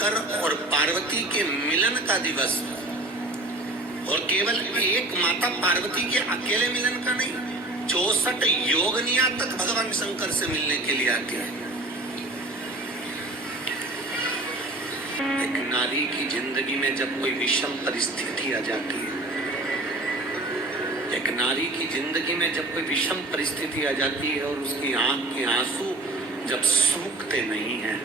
शंकर और पार्वती के मिलन का दिवस, और केवल एक माता पार्वती के अकेले मिलन का नहीं, 64 योगनिया तक भगवान शंकर से मिलने के लिए आती है। एक नारी की जिंदगी में जब कोई विषम परिस्थिति आ जाती है, एक नारी की जिंदगी में जब कोई विषम परिस्थिति आ जाती है और उसकी आंख के आंसू जब सूखते नहीं हैं,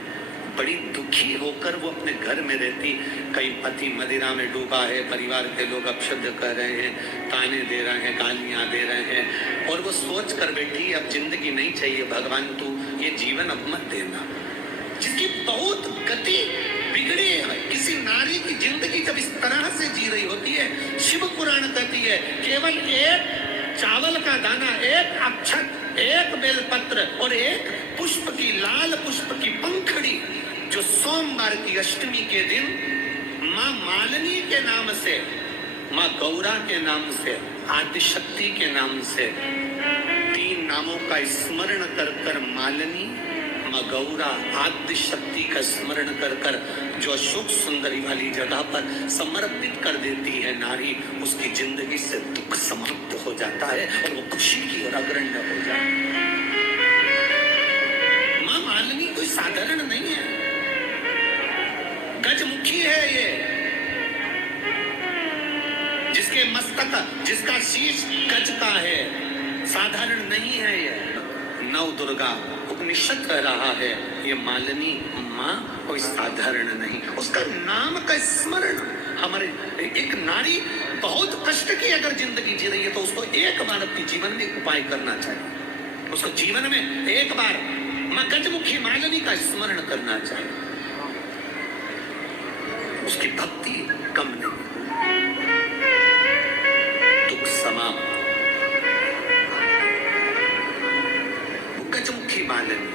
बड़ी दुखी होकर वो अपने घर में रहती, कई पति मदिरा में डूबा है, परिवार के लोग अपशब्द कर रहे हैं, ताने दे रहे हैं, गालियां दे रहे हैं, और वो सोच कर बैठी अब जिंदगी नहीं चाहिए, भगवान तू ये जीवन अब मत देना। जिसकी बहुत गति बिगड़ी है, किसी नारी की जिंदगी जब इस तरह से जी रही होती है, शिव पुराण कहती है केवल एक चावल का दाना, एक अक्षत, एक बेलपत्र और एक पुष्प की, लाल पुष्प की पंखड़ी, जो सोमवार की अष्टमी के दिन माँ मालिनी के नाम से, माँ गौरा के नाम से, आदिशक्ति के नाम से, 3 नामों का स्मरण कर कर मालिनी, माँ गौरा, आदिशक्ति का स्मरण कर कर जो अशोक सुंदरी वाली जगह पर समर्पित कर देती है नारी, उसकी जिंदगी से दुख समाप्त हो जाता है और वो खुशी की ओर अग्रण्य हो जाता है। माँ मालिनी कोई साधारण नहीं है, गजमुखी है ये, जिसके मस्तक, जिसका शीश गज का है, साधारण नहीं है ये। नव दुर्गा उपनिषद कह रहा है ये मालिनी माँ कोई साधारण नहीं, उसका नाम का स्मरण। हमारे एक नारी बहुत कष्ट की अगर जिंदगी जी रही है तो उसको एक बार अपने जीवन में उपाय करना चाहिए, उसको जीवन में एक बार माँ गजमुखी मालिनी का स्मरण करना चाहिए, उसकी भक्ति कम नहीं, दुख समाप्त। गजमुखी मालिनी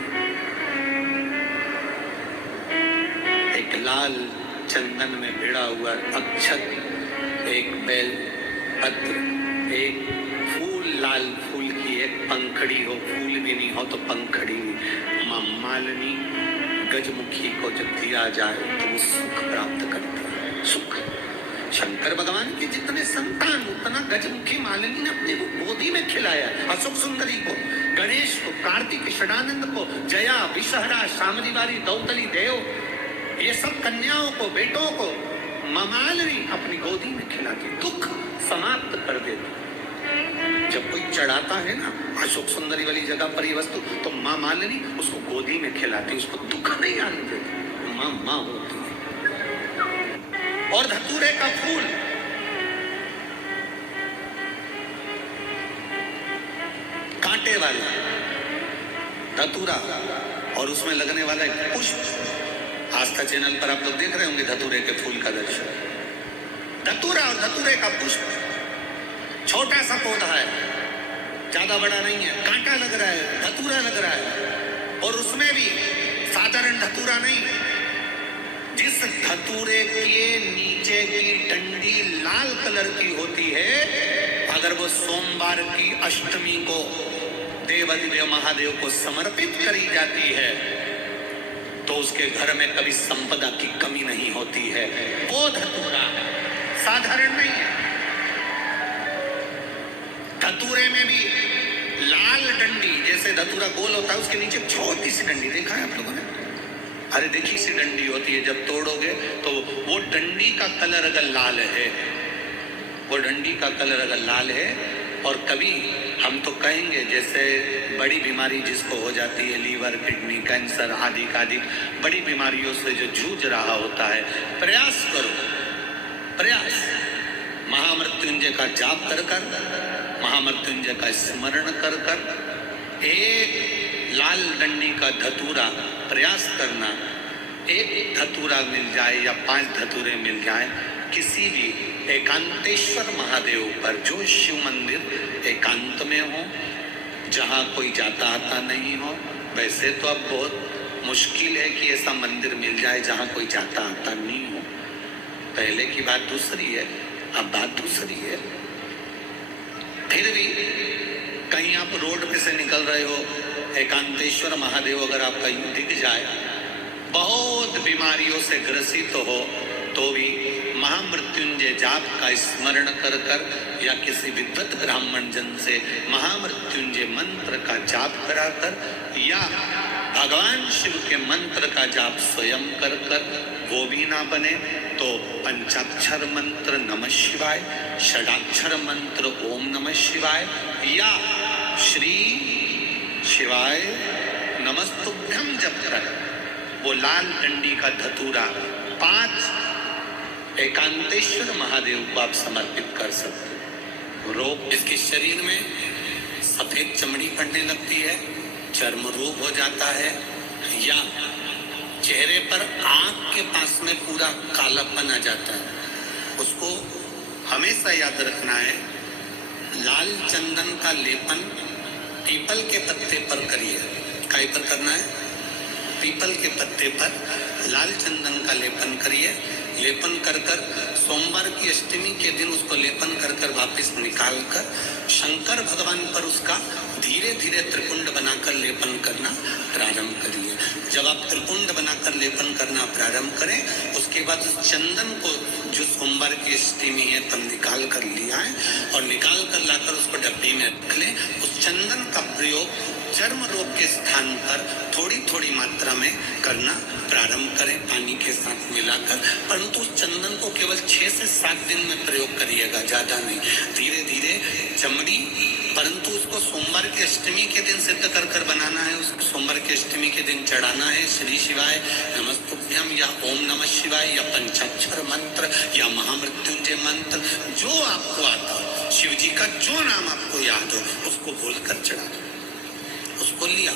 एक लाल चंदन में भिड़ा हुआ अक्षत, एक बेल पत्र, एक फूल, लाल फूल की एक पंखड़ी हो, फूल भी नहीं हो तो पंखड़ी, माँ मालिनी गजमुखी को जब दिया जाए तो वो सुख प्राप्त करता है, सुख। शंकर भगवान के जितने संतान, उतना गजमुखी मालिनी ने अपने को गोदी में खिलाया, अशोक सुंदरी को, गणेश को, कार्तिक षडानंद को, जया, विषहरा, शामरी वाली, दौतली, देव, ये सब कन्याओं को, बेटों को माँ मालिनी अपनी गोदी में खिला के दुख समाप्त कर देती। जब कोई चढ़ाता है ना अशोक सुंदरी वाली जगह पर ये वस्तु, तो माँ मालिनी उसको गोदी में खिलाती, उसको दुख नहीं आने देती, माँ माँ होती है। और धतूरे का फूल, कांटे वाला धतूरा और उसमें लगने वाला एक पुष्प, आस्था चैनल पर आप लोग देख रहे होंगे धतूरे के फूल का दर्शन। धतूरा और धतूरे का पुष्प, छोटा सा पौधा है, ज्यादा बड़ा नहीं है, कांटा लग रहा है, धतूरा लग रहा है, और उसमें भी साधारण धतूरा नहीं, जिस धतूरे के नीचे की डंडी लाल कलर की होती है, अगर वो सोमवार की अष्टमी को देवादिदेव महादेव को समर्पित करी जाती है तो उसके घर में कभी संपदा की कमी नहीं होती है। वो धतूरा है, साधारण नहीं है। धतूरे में भी लाल डंडी, जैसे धतूरा गोल होता है उसके नीचे छोटी सी डंडी, देखा है आप लोगों ने? अरे देखी सी डंडी होती है, जब तोड़ोगे तो वो डंडी का कलर अगर लाल है, वो डंडी का कलर अगर लाल है, और कभी हम तो कहेंगे जैसे बड़ी बीमारी जिसको हो जाती है, लीवर, किडनी, कैंसर आदि आदि बड़ी बीमारियों से जो जूझ रहा होता है, प्रयास करो, प्रयास, महामृत्युंजय का जाप कर कर, महामृत्युंजय का स्मरण कर कर, एक लाल डंडी का धतूरा प्रयास करना, एक धतूरा मिल जाए या 5 धतूरे मिल जाए किसी भी एकांतेश्वर महादेव पर, जो शिव मंदिर एकांत में हो, जहाँ कोई जाता आता नहीं हो। वैसे तो अब बहुत मुश्किल है कि ऐसा मंदिर मिल जाए जहाँ कोई जाता आता नहीं हो, पहले की बात दूसरी है, अब बात दूसरी है। फिर भी कहीं आप रोड पे से निकल रहे हो, एकांतेश्वर महादेव अगर आपका यूं दिख जाए बहुत बीमारियों से ग्रसित हो तो भी महामृत्युंजय जाप का स्मरण कर कर या किसी विद्वत ब्राह्मण जन से महामृत्युंजय मंत्र का जाप करा कर या भगवान शिव के मंत्र का जाप स्वयं कर कर वो भी ना बने तो पंचाक्षर मंत्र नमः शिवाय, षडाक्षर मंत्र ओम नमः शिवाय या श्री शिवाय नमस्तुभ्यम जप कर वो लाल डंडी का धतूरा 5 एकांतेश्वर महादेव को आप समर्पित कर सकते हो। रोग इसके शरीर में सफेद चमड़ी पड़ने लगती है, चर्म रोग हो जाता है या चेहरे पर आंख के पास में पूरा कालापन आ जाता है, उसको हमेशा याद रखना है। लाल चंदन का लेपन पीपल के पत्ते पर करिए। काय पर करना है? पीपल के पत्ते पर लाल चंदन का लेपन करिए। लेपन कर कर सोमवार की अष्टमी के दिन उसको लेपन कर कर वापस निकाल कर शंकर भगवान पर उसका धीरे धीरे त्रिपुंड बनाकर लेपन करना प्रारंभ करिए। जब आप त्रिपुंड बनाकर लेपन करना प्रारंभ करें उसके बाद उस चंदन को जो सोमवार की अष्टमी है तब निकाल कर लिया है और निकाल कर लाकर उसको डब्बी में रख लें। उस चंदन का प्रयोग चर्म रोग के स्थान पर थोड़ी थोड़ी मात्रा में करना प्रारंभ करें पानी के साथ मिलाकर, परंतु उस चंदन को केवल 6 से 7 दिन में प्रयोग करिएगा, ज्यादा नहीं, धीरे धीरे चमड़ी। परंतु उसको सोमवार की अष्टमी के दिन सिद्ध कर कर बनाना है, उस सोमवार की अष्टमी के दिन चढ़ाना है श्री शिवाय नमस्तुभ्यम या ओम नमः शिवाय या पंचाक्षर मंत्र या महामृत्युंजय मंत्र जो आपको आता हो, शिव जी का जो नाम आपको याद हो उसको बोलकर चढ़ा दो, उसको लिया,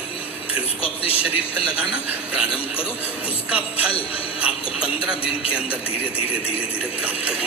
फिर उसको अपने शरीर पर लगाना प्रारंभ करो। उसका फल आपको 15 दिन के अंदर धीरे धीरे धीरे धीरे प्राप्त